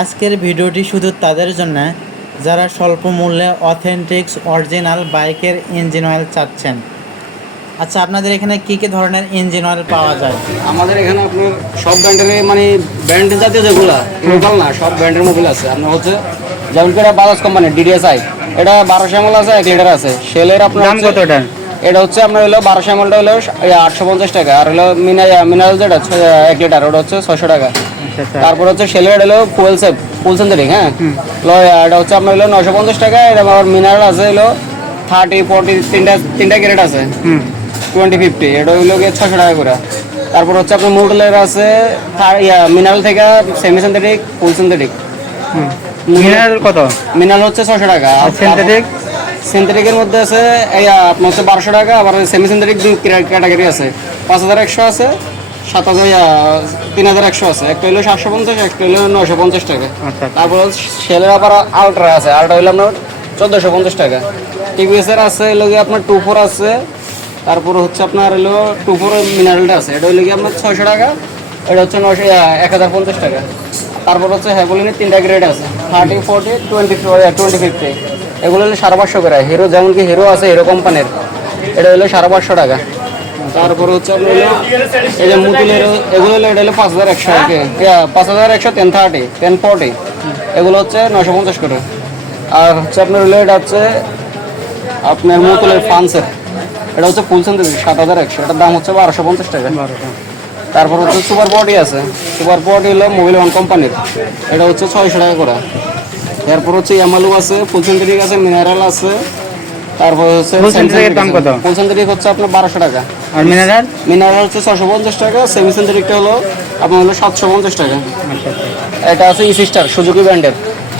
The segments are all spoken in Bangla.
আজকের ভিডিওটি শুধু তাদের জন্য যারা স্বল্প মূল্যে অথেন্টিক্স অরিজিনাল বাইকের ইঞ্জিন অয়েল চাচ্ছেন। আচ্ছা আপনাদের এখানে কি কি ধরনের ইঞ্জিন অয়েল পাওয়া যায়? আমাদের এখানে আপনার সব ব্র্যান্ডের মানে ব্র্যান্ড জাতীয় যেগুলো লোকাল না সব ব্র্যান্ডের মোবিল আছে। আপনার হচ্ছে যেমন কি এটা বাজাজ কোম্পানি ডিডিএসআই এটা বারোশো এমএল আছে এক লিটার আছে। সেলের আপনার দাম কত এটার? এটা হচ্ছে আপনার হলো বারোশো এমএলটা হলো আটশো পঞ্চাশ টাকা। আর হলো মিনারেল যেটা এক লিটার ওটা হচ্ছে ছশো টাকা। তারপর হচ্ছে সেলের হলো ফুয়েল সেফ ফুল সেন্টারিং হ্যাঁ? এটা হচ্ছে আপনার হলো নশো পঞ্চাশ টাকা এটা আবার মিনারেল আছে হলো থার্টি ফোর্টি তিনটা তিনটা গ্রেড আছে। টোয়েন্টি ফিফটি এটা হইল গিয়ে ছশো টাকা করে। তারপর হচ্ছে আপনার মোটলের আছে মিনারেল থেকে semi synthetic full synthetic mineral কত? মিনারেল হচ্ছে ছশো টাকা। আর সিনথেটিক সিনথেটিকের মধ্যে আছে এই আপনার হচ্ছে বারোশো টাকা আবার সেমি সিনথেটিক দুই ক্যাটাগরি আছে। পাঁচ হাজার একশো আছে সাত হাজার তিন হাজার একশো আছে। একটা হইল সাতশো পঞ্চাশ একটা হইল নশো পঞ্চাশ টাকা। আচ্ছা। তারপর সেলের আবার আলট্রা আছে। আলট্রা হইল আপনার চোদ্দোশো পঞ্চাশ টাকা। টিভিএস এর আছে হইল গিয়ে আপনার টু ফোর আছে। তারপর হচ্ছে আপনার হইল টু ফোর মিনারেলটা আছে। এটা হইল গিয়ে আপনার ছয়শো টাকা। এটা হচ্ছে নশো এক হাজার পঞ্চাশ টাকা। তারপর হচ্ছে হ্যাভলিনের তিনটা গ্রেড আছে। Thirty forty twenty twenty fifty. এগুলো হলো সাড়ে পাঁচশো করে। হিরো যেমন কি হিরো আছে হিরো কোম্পানির এটা হলো সাড়ে পাঁচশো টাকা। তারপর হচ্ছে এই যে মুতুলের এগুলো হলো এটা হলো পাঁচ হাজার একশো আর কি। পাঁচ হাজার একশো টেন থার্টি টেন ফোর্টি এগুলো হচ্ছে নশো পঞ্চাশ করে। আর হচ্ছে আপনার হলো এটা হচ্ছে আপনার মুতুলের ফান্সের এটা হচ্ছে ফুল সেন্টার সাত হাজার একশো। এটার দাম হচ্ছে বারোশো পঞ্চাশ টাকা। তারপর হচ্ছে সুপার পটি আছে। সুপার পটি হলো মোবাইল ওয়ান কোম্পানির এটা হচ্ছে ছয়শো টাকা করে। এরপর হচ্ছে ইয়ামালু আছে ফুল সেন্টারিক আছে মিনারেল আছে। তারপর হচ্ছে দাম কত? ফুল সেন্টারিক হচ্ছে আপনার বারোশো টাকা। আর মিনারেল মিনারেল হচ্ছে ছশো পঞ্চাশ টাকা সেমি সেন্টারিকটা হলো আপনার হলো সাতশো পঞ্চাশ টাকা। এটা আছে ইসি স্টার সুজুকি ব্র্যান্ডের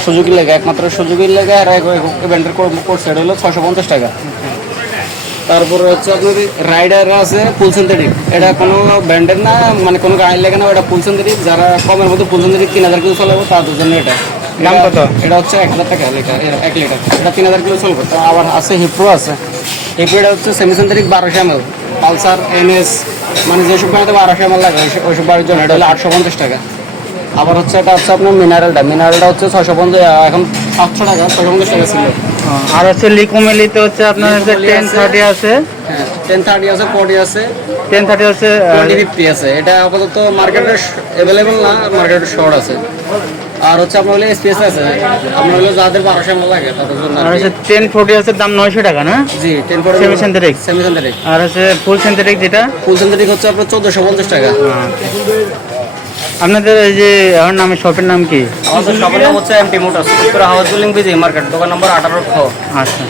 সুজুকি লেগে একমাত্র সুজুকির লেগে আর এক ব্র্যান্ডের কোর্স এটা হলো ছশো পঞ্চাশ টাকা। তারপরে হচ্ছে আপনার রাইডার আছে ফুল সিনথেটিক এটা কোনো ব্র্যান্ডের না মানে কোনো গাড়ি লেগে না এটা ফুল সিনথেটিক যারা কমের মধ্যে ফুল সিনথেটিক তিন হাজার কিলো চলাবো তাদের জন্য এটা। দাম কত? এটা হচ্ছে এক হাজার টাকা লিটার এক লিটার। এটা তিন হাজার কিলো চলবে। তো আবার আছে হিপ্রো আছে। হিপ্রোটা হচ্ছে সেমি সিনথেটিক বারোশো এম এল পালসার এনএস মানে যেসব গাড়িতে বারোশো এম এল লাগে ওইসব- ওইসব গাড়ির জন্য। এটা হলো আটশো পঞ্চাশ টাকা। আবার হচ্ছে এটা হচ্ছে আপনার মিনারেলটা মিনারেলটা হচ্ছে ছশো পঞ্চাশ এখন সাতশো টাকা ছশো পঞ্চাশ টাকা ছিল। আর হচ্ছে লিকোমেলিতে হচ্ছে আপনার হচ্ছে টেন থার্টি আছে। টেন থার্টি আছে ফোর্টি আছে। টেন থার্টি হচ্ছে টোয়েন্টি ফিফটি আছে। এটা আপাতত মার্কেটে অ্যাভেলেবেল না মার্কেটে শর্ট আছে। আর হচ্ছে আপনার হলে স্পেস আছে। আপনার হলে যাদের বারোশো এমএল লাগে তাদের জন্য আর হচ্ছে টেন ফোর্টি আছে দাম নয়শো টাকা না? জি ten forty semi synthetic? Semi synthetic আর হচ্ছে ফুল সিনথেটিক যেটা? ফুল সেন্টারিক হচ্ছে আপনার চোদ্দোশো পঞ্চাশ টাকা। আপনাদের এই যে আমার নামে শপের নাম কি? আমাদের শপের নাম হচ্ছে MT Motors House building BG market দোকান নম্বর আঠারো খ। আচ্ছা।